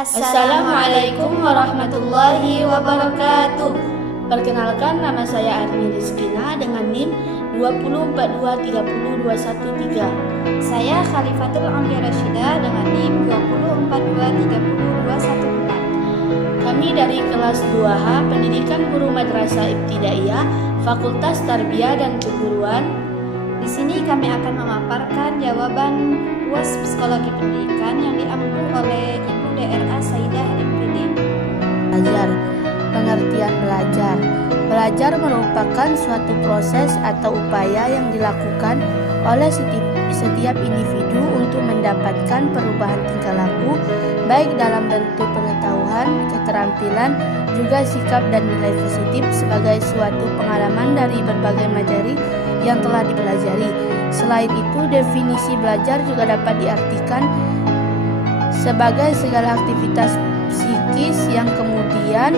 Assalamualaikum warahmatullahi wabarakatuh. Perkenalkan, nama saya Arni Rizkina dengan NIM 2042302113. Saya Khalifatul Ambiya Rashidah dengan NIM 2042302114. Kami dari kelas 2H Pendidikan Guru Madrasah Ibtidaiyah Fakultas Tarbiyah dan Keguruan. Di sini kami akan memaparkan jawaban UAS Psikologi Pendidikan yang diampu oleh Ibu DRA Saidah MPD. Belajar. Pengertian belajar. Belajar merupakan suatu proses atau upaya yang dilakukan oleh setiap individu untuk mendapatkan perubahan tingkah laku, baik dalam bentuk pengetahuan, keterampilan, juga sikap dan nilai positif sebagai suatu pengalaman dari berbagai materi yang telah dipelajari. Selain itu, definisi belajar juga dapat diartikan sebagai segala aktivitas psikis yang kemudian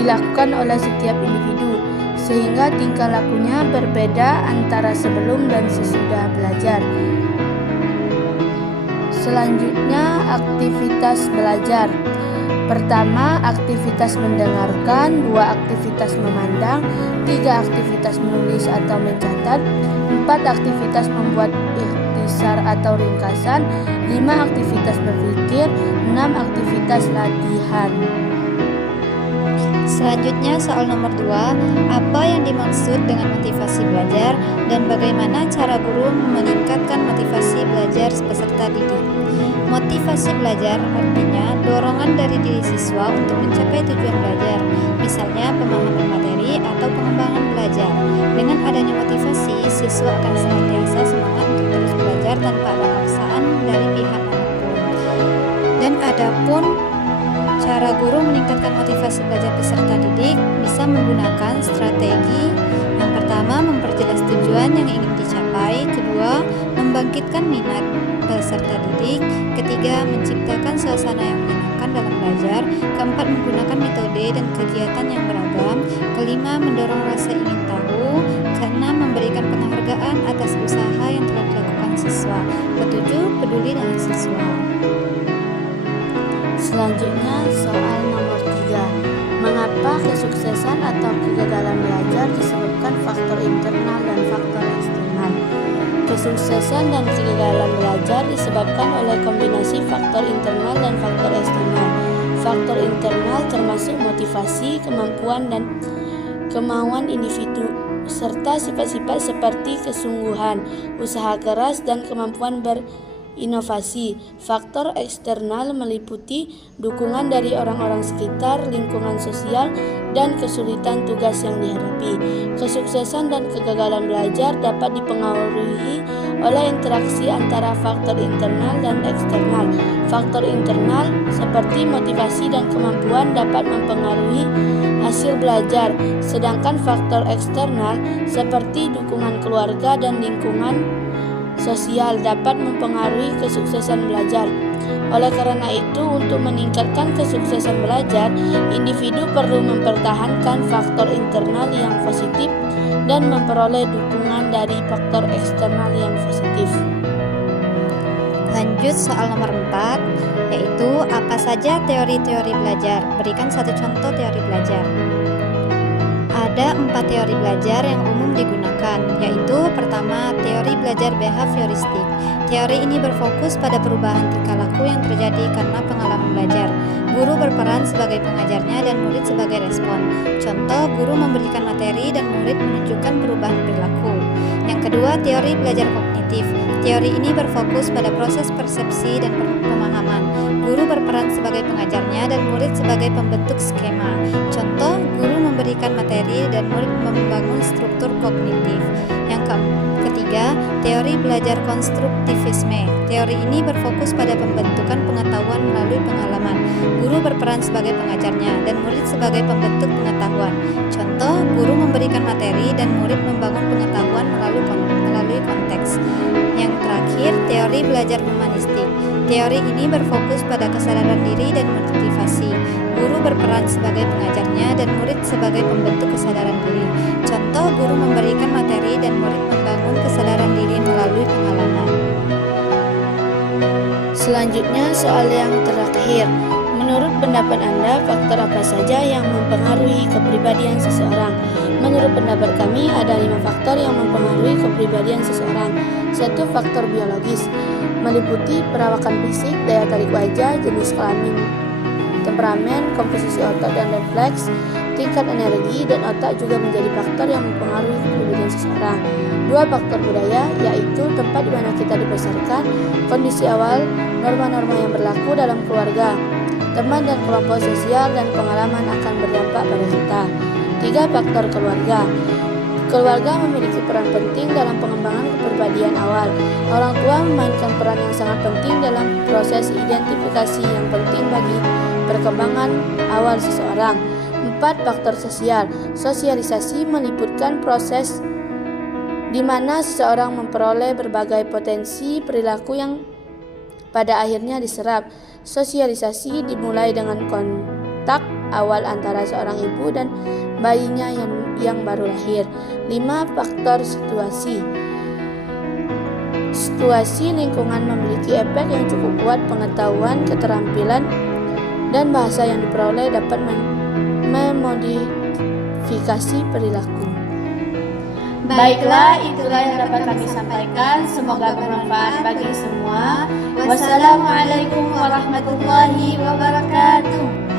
dilakukan oleh setiap individu, sehingga tingkah lakunya berbeda antara sebelum dan sesudah belajar. Selanjutnya, aktivitas belajar. Pertama, aktivitas mendengarkan. 2, aktivitas memandang. 3, aktivitas menulis atau mencatat. 4, aktivitas membuat ikhtisar atau ringkasan. 5, aktivitas berpikir. 6, aktivitas latihan. Selanjutnya soal nomor 2, apa yang dimaksud dengan motivasi belajar dan bagaimana cara guru meningkatkan motivasi belajar peserta didik. Motivasi belajar artinya dorongan dari diri siswa untuk mencapai tujuan belajar, misalnya pemahaman materi atau pengembangan belajar. Dengan adanya motivasi, siswa akan senantiasa semangat untuk terus belajar tanpa ada paksaan dari pihak manapun. Dan adapun cara guru meningkatkan motivasi belajar peserta didik bisa menggunakan strategi. Yang pertama, memperjelas tujuan yang ingin dicapai. Kedua, membangkitkan minat peserta didik. Ketiga, menciptakan suasana yang menyenangkan dalam belajar. Keempat, menggunakan metode dan kegiatan yang beragam. Kelima, mendorong rasa ingin tahu. Keenam, memberikan penghargaan atas usaha yang telah dilakukan siswa. Ketujuh, peduli dengan siswa. Selanjutnya, soal nomor 3. Mengapa kesuksesan atau kegagalan belajar disebabkan faktor internal dan faktor eksternal? Kesuksesan dan kegagalan belajar disebabkan oleh kombinasi faktor internal dan faktor eksternal. Faktor internal termasuk motivasi, kemampuan dan kemauan individu, serta sifat-sifat seperti kesungguhan, usaha keras, dan kemampuan berinovasi. Faktor eksternal meliputi dukungan dari orang-orang sekitar, lingkungan sosial, dan kesulitan tugas yang dihadapi. Kesuksesan dan kegagalan belajar dapat dipengaruhi oleh interaksi antara faktor internal dan eksternal. Faktor internal seperti motivasi dan kemampuan dapat mempengaruhi hasil belajar, sedangkan faktor eksternal seperti dukungan keluarga dan lingkungan sosial dapat mempengaruhi kesuksesan belajar. Oleh karena itu, untuk meningkatkan kesuksesan belajar, individu perlu mempertahankan faktor internal yang positif dan memperoleh dukungan dari faktor eksternal yang positif. Lanjut soal nomor 4, yaitu apa saja teori-teori belajar. Berikan satu contoh teori belajar. Ada 4 teori belajar yang umum digunakan, yaitu pertama, teori belajar behavioristik. Teori ini berfokus pada perubahan tingkah laku yang terjadi karena pengalaman belajar. Guru berperan sebagai pengajarnya dan murid sebagai respon. Contoh, guru memberikan materi dan murid menunjukkan perubahan perilaku. Yang kedua, teori belajar kognitif. Teori ini berfokus pada proses persepsi dan pemahaman. Guru berperan sebagai pengajarnya dan murid sebagai pembentuk skema. Contoh, guru memberikan materi dan murid membangun struktur kognitif. Yang ketiga, teori belajar konstruktivisme. Teori ini berfokus pada pembentukan pengetahuan melalui pengalaman. Guru berperan sebagai pengajarnya dan murid sebagai pembentuk pengetahuan. Contoh, guru memberikan materi dan murid membangun pengetahuan melalui konteks. Yang terakhir, teori belajar humanistik. Teori ini berfokus pada kesadaran diri dan motivasi. Guru berperan sebagai pengajarnya dan murid sebagai pembentuk kesadaran diri. Contoh, guru memberikan materi dan murid membangun kesadaran diri melalui pengalaman. Selanjutnya, soal yang terakhir. lahir. Menurut pendapat Anda, faktor apa saja yang mempengaruhi kepribadian seseorang? Menurut pendapat kami, ada 5 faktor yang mempengaruhi kepribadian seseorang. 1. Faktor biologis, meliputi perawakan fisik, daya tarik wajah, jenis kelamin, temperamen, komposisi otot dan refleks, tingkat energi, dan otak juga menjadi faktor yang mempengaruhi kepribadian seseorang. 2. Faktor budaya, yaitu tempat di mana kita dibesarkan, kondisi awal, norma-norma yang berlaku dalam keluarga, teman dan kelompok sosial, dan pengalaman akan berdampak pada kita. 3. Faktor keluarga. Keluarga memiliki peran penting dalam pengembangan kepribadian awal. Orang tua memainkan peran yang sangat penting dalam proses identifikasi yang penting bagi perkembangan awal seseorang. 4. Faktor sosial. Sosialisasi meliputkan proses di mana seseorang memperoleh berbagai potensi perilaku yang pada akhirnya diserap. Sosialisasi dimulai dengan kontak awal antara seorang ibu dan bayinya yang baru lahir. 5. Faktor situasi. Situasi lingkungan memiliki efek yang cukup kuat. Pengetahuan, keterampilan, dan bahasa yang diperoleh dapat memodifikasi perilaku. Baiklah, itulah yang dapat kami sampaikan. Semoga bermanfaat bagi semua. Wassalamualaikum warahmatullahi wabarakatuh.